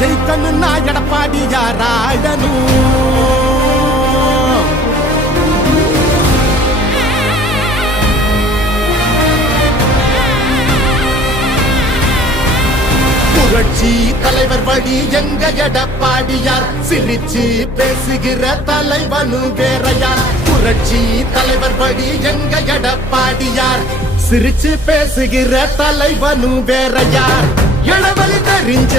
ஜெயிக்கணும்னா எடப்பாடியார் ஆடணும். புரட்சி தலைவர் வழி எங்க எடப்பாடியார், சிரிச்சு பேசுகிற தலைவனும் வேறையார். புரட்சி தலைவர் வழி எங்க எடப்பாடியார், சிரிச்சு பேசுகிற தலைவனும் வேறையார். இளவலி தெரிஞ்ச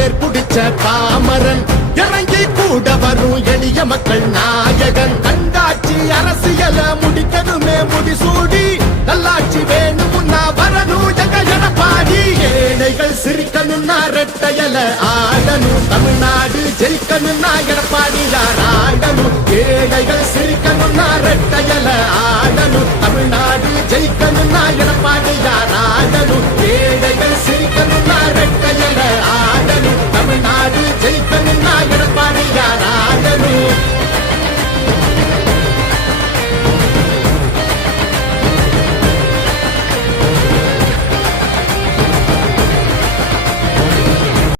ஏற்புடிச்ச பாமரன், இறங்கி கூட வரும் எளிய மக்கள் நாயகன். கண்டாட்சி அரசியல முடிக்கணுமே முடிசூடி, நல்லாட்சி வேணும்னா வரணும் எங்க எடப்பாடி. ஏழைகள் சிரிக்கணும்னா ரெட்டையல ஆடணும், தமிழ்நாடு ஜெயிக்கணும்னா எடப்பாடியார் ஆடணும். ஏழைகள் சிரிக்கணும்னா ரெட்டையல ஆடணும், தமிழ்நாடு ஜெயிக்கணும்னா